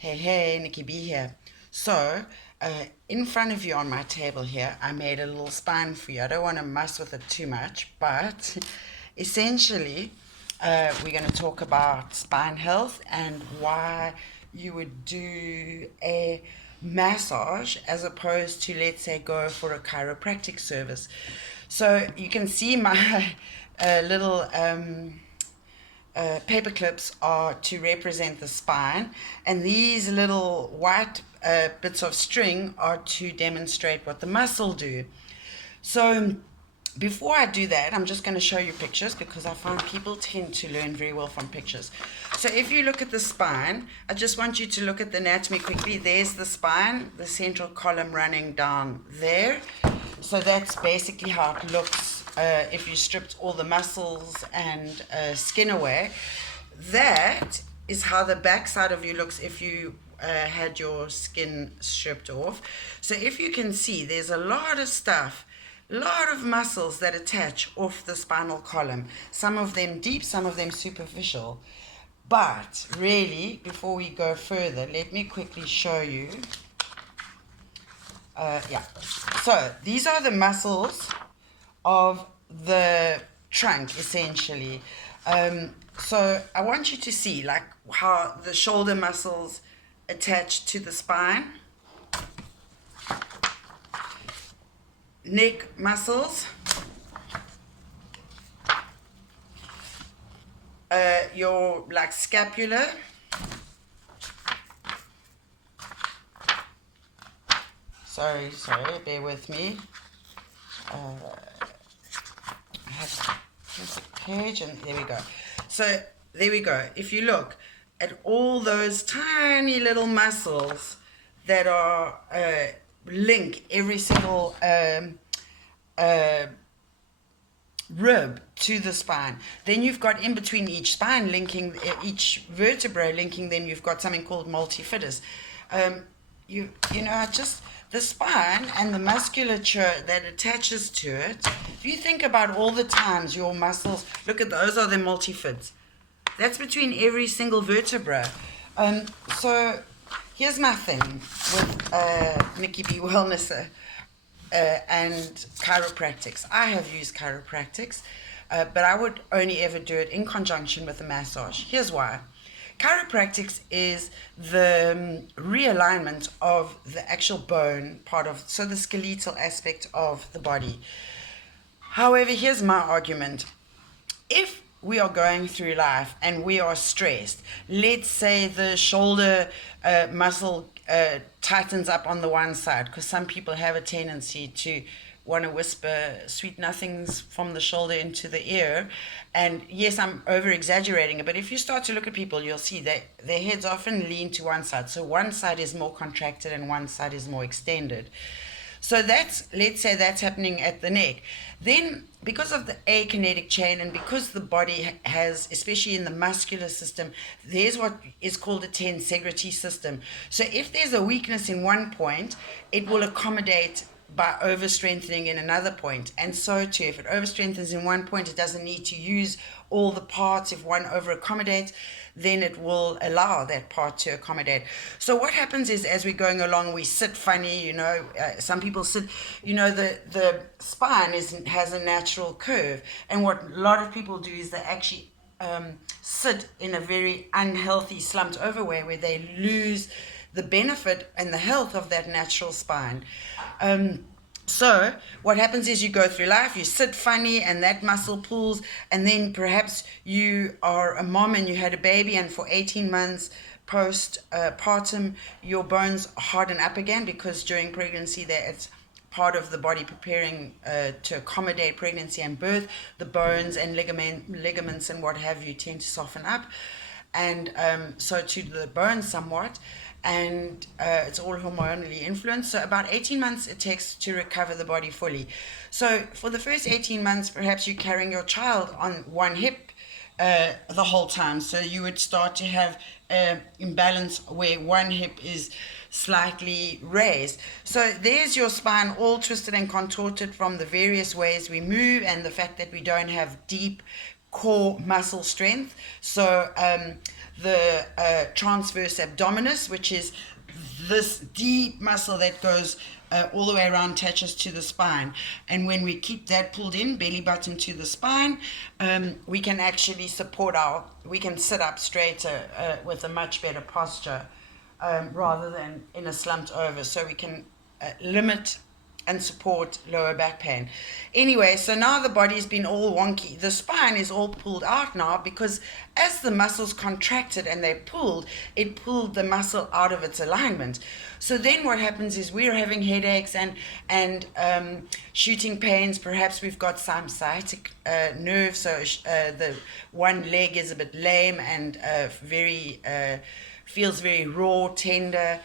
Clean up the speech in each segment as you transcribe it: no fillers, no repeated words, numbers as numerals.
Hey, Nikki B here. So, in front of you on my table here, I made a little spine for you. I don't want to mess with it too much, but essentially, we're going to talk about spine health and why you would do a massage as opposed to, let's say, go for a chiropractic service. So, you can see my little. Paper clips are to represent the spine, and these little white bits of string are to demonstrate what the muscle do. So before I do that, I'm just going to show you pictures because I find people tend to learn very well from pictures. So if you look at the spine, I just want you to look at the anatomy quickly. There's the spine, the central column running down there. So that's basically how it looks if you stripped all the muscles and skin away. That is how the back side of you looks if you had your skin stripped off. So if you can see, there's a lot of stuff, a lot of muscles that attach off the spinal column. Some of them deep, some of them superficial. But really, before we go further, let me quickly show you. Yeah. So these are the muscles of the trunk, essentially. So I want you to see like how the shoulder muscles attach to the spine, neck muscles, your like scapula, sorry, bear with me. I have just a page, and there we go. So there we go. If you look at all those tiny little muscles that are link every single rib to the spine, then you've got in between each spine linking each vertebra linking them, you've got something called multifidus. You know, just the spine and the musculature that attaches to it. If you think about all the times your muscles, look at those are the multifids. That's between every single vertebra. So here's my thing with Nikki B Wellness and chiropractics. I have used chiropractics, but I would only ever do it in conjunction with a massage. Here's why. Chiropractics is the realignment of the actual bone part of, so the skeletal aspect of the body. However, here's my argument. If we are going through life and we are stressed, let's say the shoulder muscle tightens up on the one side, because some people have a tendency to want to whisper sweet nothings from the shoulder into the ear. And yes, I'm over exaggerating it, but if you start to look at people, you'll see that their heads often lean to one side. So one side is more contracted and one side is more extended. So that's, let's say that's happening at the neck. Then, because of the akinetic chain and because the body has, especially in the muscular system, there's what is called a tensegrity system. So if there's a weakness in one point, it will accommodate by over-strengthening in another point. And so too, if it over-strengthens in one point, it doesn't need to use all the parts. If one over-accommodates, then it will allow that part to accommodate. So what happens is, as we're going along, we sit funny, you know, some people sit, you know, the spine has a natural curve. And what a lot of people do is they actually sit in a very unhealthy slumped over way where they lose the benefit and the health of that natural spine. So what happens is you go through life, you sit funny and that muscle pulls, and then perhaps you are a mom and you had a baby, and for 18 months postpartum your bones harden up again, because during pregnancy it's part of the body preparing to accommodate pregnancy and birth. The bones and ligaments and what have you tend to soften up, and so to the bones somewhat, and it's all hormonally influenced. So about 18 months it takes to recover the body fully. So for the first 18 months, perhaps you're carrying your child on one hip the whole time. So you would start to have imbalance where one hip is slightly raised. So there's your spine all twisted and contorted from the various ways we move and the fact that we don't have deep core muscle strength. So the transverse abdominis, which is this deep muscle that goes all the way around, attaches to the spine. And when we keep that pulled in, belly button to the spine, we can actually we can sit up straighter with a much better posture rather than in a slumped over. So we can limit and support lower back pain. Anyway, so now the body's been all wonky. The spine is all pulled out now because as the muscles contracted and they pulled, it pulled the muscle out of its alignment. So then what happens is we're having headaches and shooting pains. Perhaps we've got some sciatic nerve, so the one leg is a bit lame and feels very raw, tender.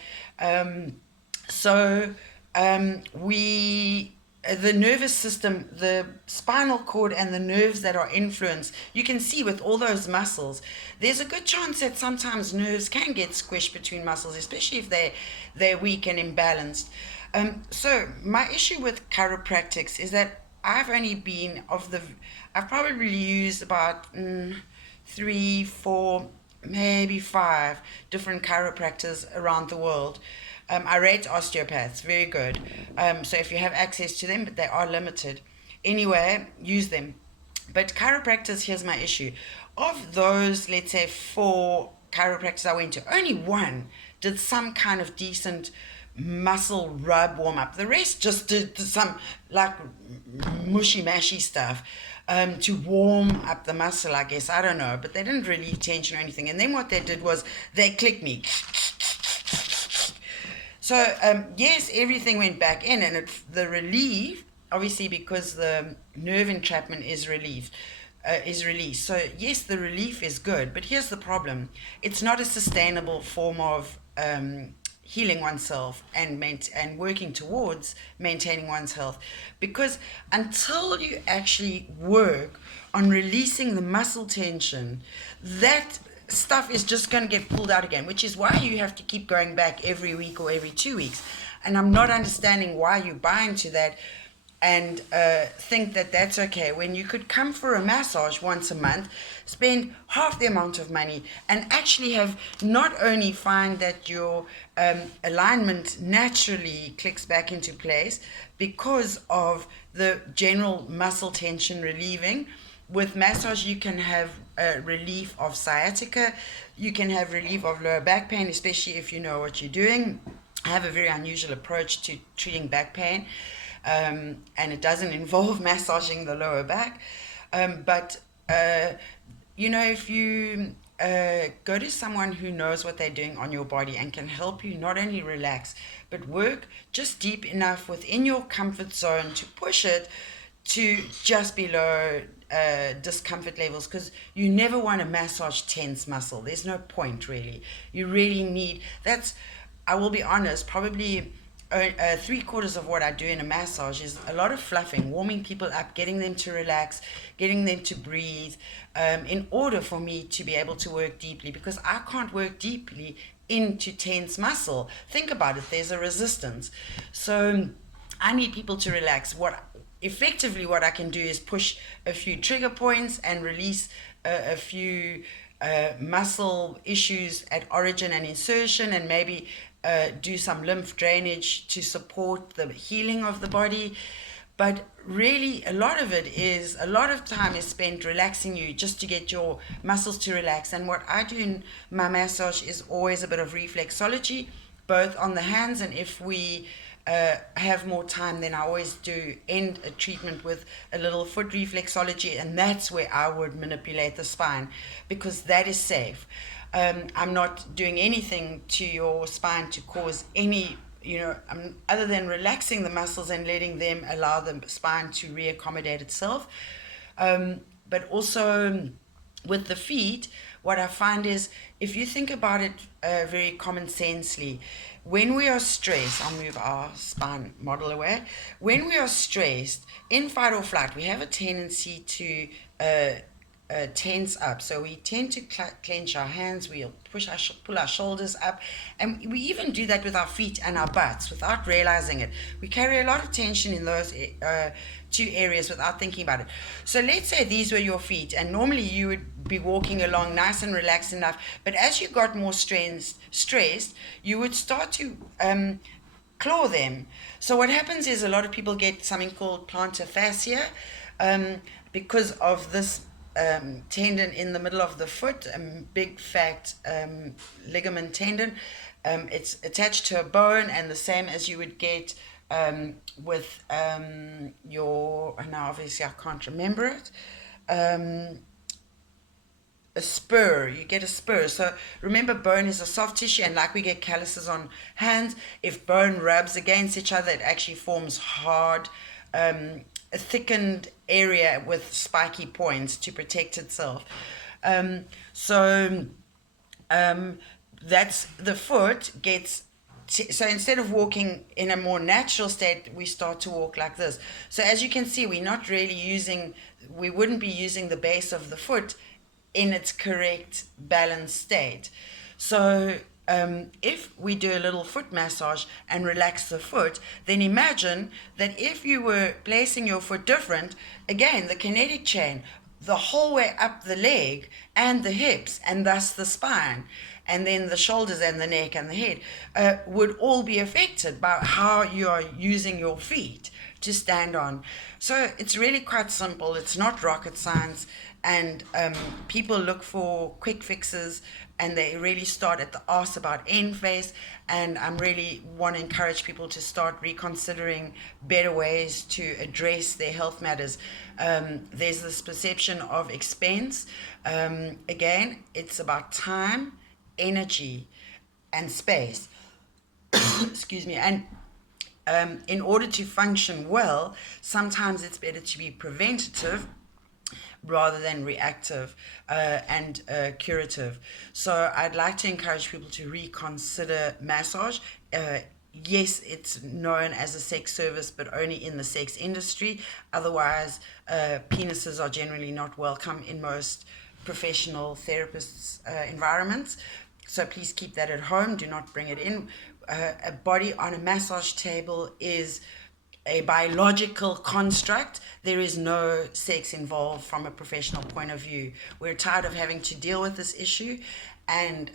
The nervous system, the spinal cord and the nerves that are influenced, you can see with all those muscles, there's a good chance that sometimes nerves can get squished between muscles, especially if they're weak and imbalanced. So my issue with chiropractics is that I've probably used about 3, 4, maybe 5 different chiropractors around the world. I rate osteopaths, very good. So if you have access to them, but they are limited. Anyway, use them. But chiropractors, here's my issue. Of those, let's say 4 chiropractors I went to, only one did some kind of decent muscle rub warm up. The rest just did some like mushy mashy stuff to warm up the muscle, I guess. I don't know, but they didn't relieve tension or anything. And then what they did was they clicked me. So yes, everything went back in, and the relief, obviously, because the nerve entrapment is released. So yes, the relief is good, but here's the problem: it's not a sustainable form of healing oneself and working towards maintaining one's health, because until you actually work on releasing the muscle tension, that stuff is just going to get pulled out again, which is why you have to keep going back every week or every 2 weeks. And I'm not understanding why you buy into that and think that that's okay when you could come for a massage once a month, spend half the amount of money, and actually have not only find that your alignment naturally clicks back into place because of the general muscle tension relieving. With massage, you can have relief of sciatica, you can have relief of lower back pain, especially if you know what you're doing. I have a very unusual approach to treating back pain, and it doesn't involve massaging the lower back. But if you go to someone who knows what they're doing on your body and can help you not only relax, but work just deep enough within your comfort zone to push it to just below discomfort levels, because you never want to massage tense muscle. There's no point, really. You really need, I will be honest, probably 3/4 of what I do in a massage is a lot of fluffing, warming people up, getting them to relax, getting them to breathe, in order for me to be able to work deeply, because I can't work deeply into tense muscle. Think about it, there's a resistance. So I need people to relax. Effectively, what I can do is push a few trigger points and release a few muscle issues at origin and insertion, and maybe do some lymph drainage to support the healing of the body. But really, a lot of time is spent relaxing you just to get your muscles to relax. And what I do in my massage is always a bit of reflexology, both on the hands, and if we have more time, then I always do end a treatment with a little foot reflexology, and that's where I would manipulate the spine, because that is safe. I'm not doing anything to your spine to cause any, other than relaxing the muscles and letting them allow the spine to reaccommodate itself. But also with the feet, what I find is, if you think about it very common sensely, when we are stressed, I'll move our spine model away. When we are stressed, in fight or flight, we have a tendency to tense up. So we tend to clench our hands, we'll pull our shoulders up, and we even do that with our feet and our butts without realizing it. We carry a lot of tension in those two areas without thinking about it. So let's say these were your feet, and normally you would be walking along nice and relaxed enough, but as you got more stressed, you would start to claw them. So what happens is a lot of people get something called plantar fascia because of this tendon in the middle of the foot, a big fat ligament tendon. It's attached to a bone, and the same as you would get with your, now obviously I can't remember it, a spur. You get a spur. So remember, bone is a soft tissue, and like we get calluses on hands, if bone rubs against each other, it actually forms hard, a thickened area with spiky points to protect itself. So that's the foot gets. So instead of walking in a more natural state, we start to walk like this. So as you can see, we're not really using, we wouldn't be using the base of the foot in its correct balanced state. So if we do a little foot massage and relax the foot, then imagine that if you were placing your foot different, again, the kinetic chain, the whole way up the leg and the hips, and thus the spine, and then the shoulders and the neck and the head, would all be affected by how you are using your feet to stand on. So it's really quite simple. It's not rocket science, and people look for quick fixes, and they really start at the arse about end face. And I'm really want to encourage people to start reconsidering better ways to address their health matters. There's this perception of expense. Again, it's about time, energy, and space. Excuse me. And in order to function well, sometimes it's better to be preventative rather than reactive and curative. So I'd like to encourage people to reconsider massage. Yes, it's known as a sex service, but only in the sex industry. Otherwise, penises are generally not welcome in most professional therapists' environments. So please keep that at home. Do not bring it in. A body on a massage table is a biological construct. There is no sex involved from a professional point of view. We're tired of having to deal with this issue, and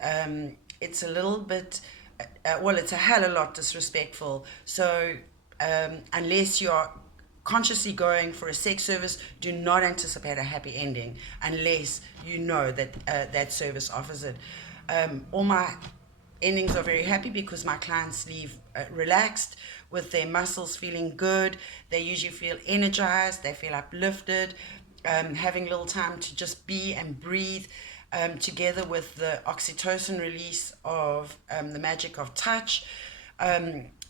it's a little bit, it's a hell of a lot disrespectful. So unless you're consciously going for a sex service, do not anticipate a happy ending unless you know that that service offers it. All my endings are very happy because my clients leave relaxed with their muscles feeling good. They usually feel energized, they feel uplifted, having a little time to just be and breathe, together with the oxytocin release of the magic of touch.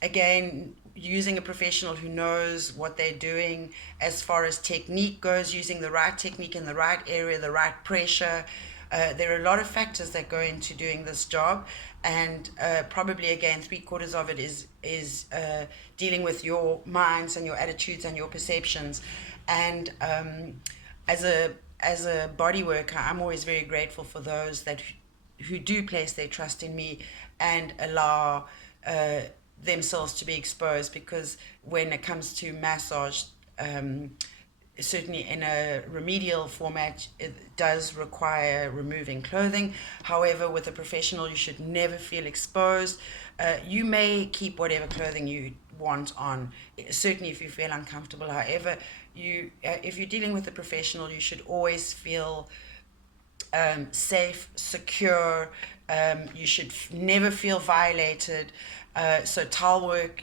Again, using a professional who knows what they're doing as far as technique goes, using the right technique in the right area, the right pressure. There are a lot of factors that go into doing this job, and probably again 3/4 of it is dealing with your minds and your attitudes and your perceptions. And as a body worker, I'm always very grateful for those that who do place their trust in me and allow themselves to be exposed, because when it comes to massage, certainly in a remedial format, it does require removing clothing. However, with a professional, you should never feel exposed. You may keep whatever clothing you want on, certainly if you feel uncomfortable. However, if you're dealing with a professional, you should always feel safe, secure. You should never feel violated. So towel work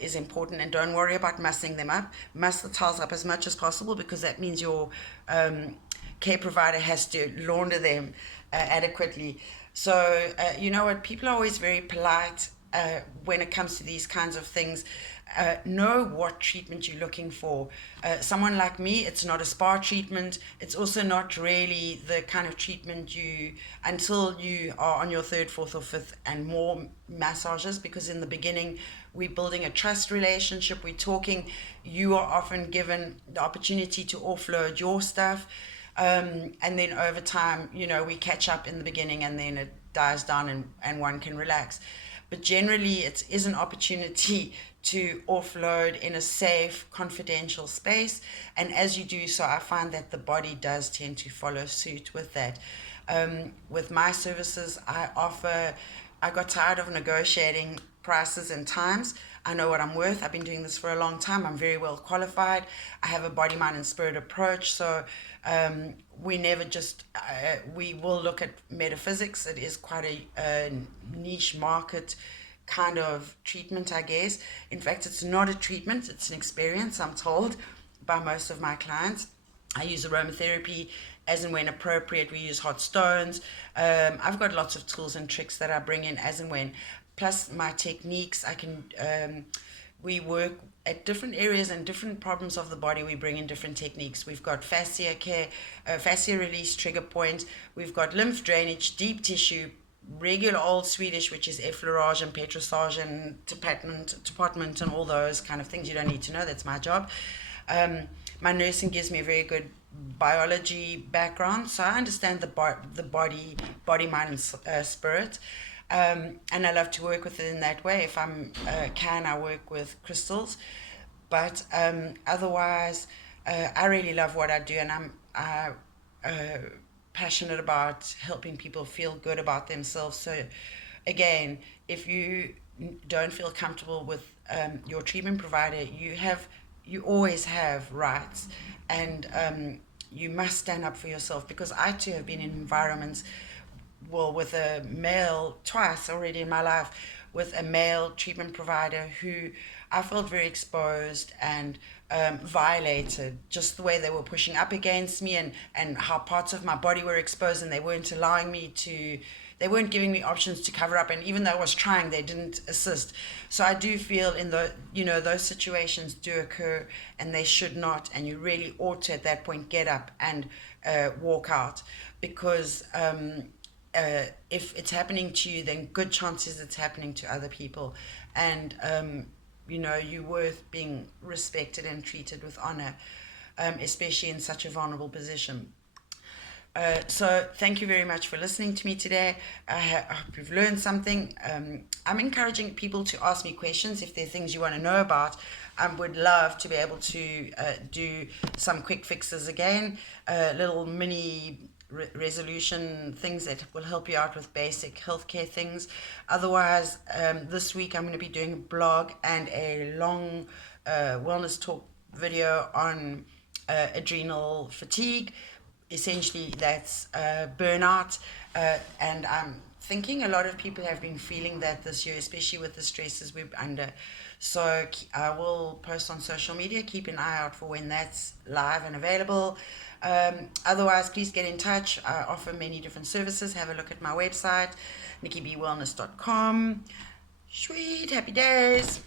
is important, and don't worry about mussing them up. Muss the towels up as much as possible, because that means your care provider has to launder them adequately. So you know what, people are always very polite when it comes to these kinds of things. Know what treatment you're looking for. Someone like me, it's not a spa treatment. It's also not really the kind of treatment until you are on your third, fourth, or fifth and more massages, because in the beginning we're building a trust relationship. We're talking. You are often given the opportunity to offload your stuff. And then over time, you know, we catch up in the beginning and then it dies down and one can relax. But generally, it is an opportunity to offload in a safe, confidential space. And as you do so, I find that the body does tend to follow suit with that. With my services, I got tired of negotiating prices and times. I know what I'm worth. I've been doing this for a long time. I'm very well qualified. I have a body, mind, and spirit approach. So we never just, we will look at metaphysics. It is quite a niche market kind of treatment, I guess. In fact, it's not a treatment, it's an experience, I'm told by most of my clients. I use aromatherapy as and when appropriate. We use hot stones. I've got lots of tools and tricks that I bring in as and when. Plus my techniques, we work at different areas and different problems of the body. We bring in different techniques. We've got fascia care, fascia release, trigger point. We've got lymph drainage, deep tissue, regular old Swedish, which is effleurage and petrissage and department and all those kind of things. You don't need to know, that's my job. My nursing gives me a very good biology background, so I understand the body, mind, and spirit. And I love to work with it in that way. If I work with crystals, but otherwise, I really love what I do, and I'm passionate about helping people feel good about themselves. So, again, if you don't feel comfortable with your treatment provider, you always have rights, and you must stand up for yourself, because I too have been in environments, well, with a male twice already in my life, with a male treatment provider who I felt very exposed and violated, just the way they were pushing up against me, and how parts of my body were exposed, and they weren't allowing me to, they weren't giving me options to cover up, and even though I was trying, they didn't assist. So I do feel those situations do occur, and they should not, and you really ought to at that point get up and walk out, because if it's happening to you, then good chances it's happening to other people, and you're worth being respected and treated with honor, especially in such a vulnerable position. So thank you very much for listening to me today. I hope you've learned something. I'm encouraging people to ask me questions if there are things you want to know about. I would love to be able to do some quick fixes again, little mini resolution things that will help you out with basic healthcare things. Otherwise, this week I'm going to be doing a blog and a long wellness talk video on adrenal fatigue. Essentially, that's burnout, and I'm thinking a lot of people have been feeling that this year, especially with the stresses we're under. So I will post on social media. Keep an eye out for when that's live and available. Otherwise, please get in touch. I offer many different services. Have a look at my website, nikkibwellness.com. Sweet, happy days.